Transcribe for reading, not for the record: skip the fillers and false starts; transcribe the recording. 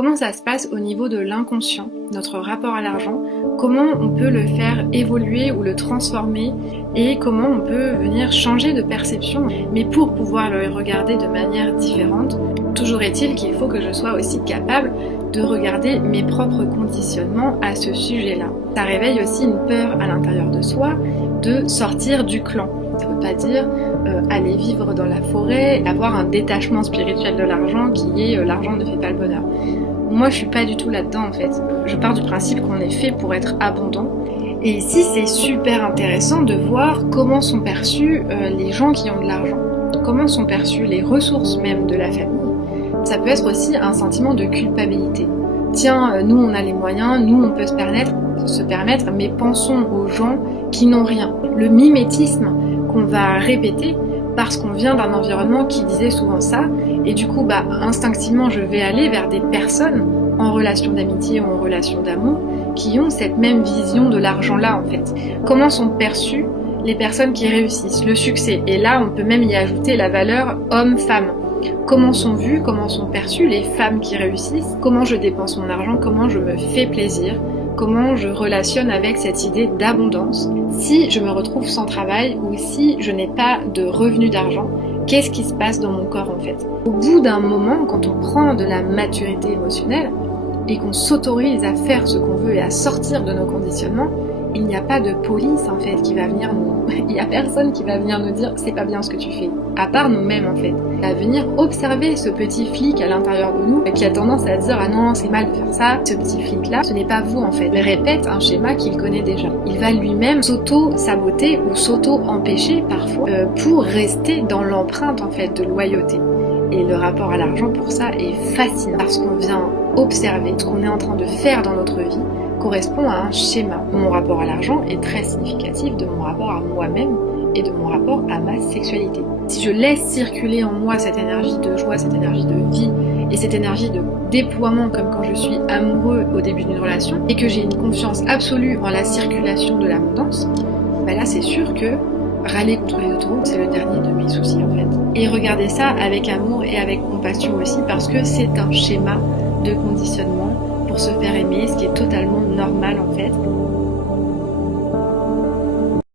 Comment ça se passe au niveau de l'inconscient, notre rapport à l'argent, comment on peut le faire évoluer ou le transformer et comment on peut venir changer de perception, mais pour pouvoir le regarder de manière différente. Toujours est-il qu'il faut que je sois aussi capable de regarder mes propres conditionnements à ce sujet-là. Ça réveille aussi une peur à l'intérieur de soi de sortir du clan. Ça ne veut pas dire aller vivre dans la forêt, avoir un détachement spirituel de l'argent qui est l'argent ne fait pas le bonheur. Moi je suis pas du tout là-dedans en fait. Je pars du principe qu'on est fait pour être abondant. Et ici c'est super intéressant de voir comment sont perçus les gens qui ont de l'argent. Comment sont perçues les ressources même de la famille. Ça peut être aussi un sentiment de culpabilité. Tiens, nous on a les moyens, nous on peut se permettre, mais pensons aux gens qui n'ont rien. Le mimétisme qu'on va répéter parce qu'on vient d'un environnement qui disait souvent ça, et du coup instinctivement je vais aller vers des personnes en relation d'amitié ou en relation d'amour qui ont cette même vision de l'argent là en fait. Comment sont perçues les personnes qui réussissent, le succès, et là on peut même y ajouter la valeur homme-femme. Comment sont vues, comment sont perçues les femmes qui réussissent, comment je dépense mon argent, comment je me fais plaisir, comment je relationne avec cette idée d'abondance. Si je me retrouve sans travail ou si je n'ai pas de revenus d'argent, qu'est-ce qui se passe dans mon corps en fait? Au bout d'un moment, quand on prend de la maturité émotionnelle et qu'on s'autorise à faire ce qu'on veut et à sortir de nos conditionnements, il n'y a pas de police en fait qui va venir il n'y a personne qui va venir nous dire c'est pas bien ce que tu fais, à part nous-mêmes en fait. À venir observer ce petit flic à l'intérieur de nous qui a tendance à dire ah non c'est mal de faire ça. Ce petit flic là, ce n'est pas vous en fait. Il répète un schéma qu'il connaît déjà. Il va lui-même s'auto-saboter ou s'auto-empêcher parfois pour rester dans l'empreinte en fait de loyauté. Et le rapport à l'argent pour ça est fascinant parce qu'on vient observer ce qu'on est en train de faire dans notre vie correspond à un schéma. Mon rapport à l'argent est très significatif de mon rapport à moi-même et de mon rapport à ma sexualité. Si je laisse circuler en moi cette énergie de joie, cette énergie de vie et cette énergie de déploiement comme quand je suis amoureux au début d'une relation et que j'ai une confiance absolue en la circulation de l'abondance, là c'est sûr que râler contre les autoroutes c'est le dernier de mes soucis en fait. Et regardez ça avec amour et avec compassion aussi parce que c'est un schéma de conditionnement pour se faire aimer, ce qui est totalement normal en fait.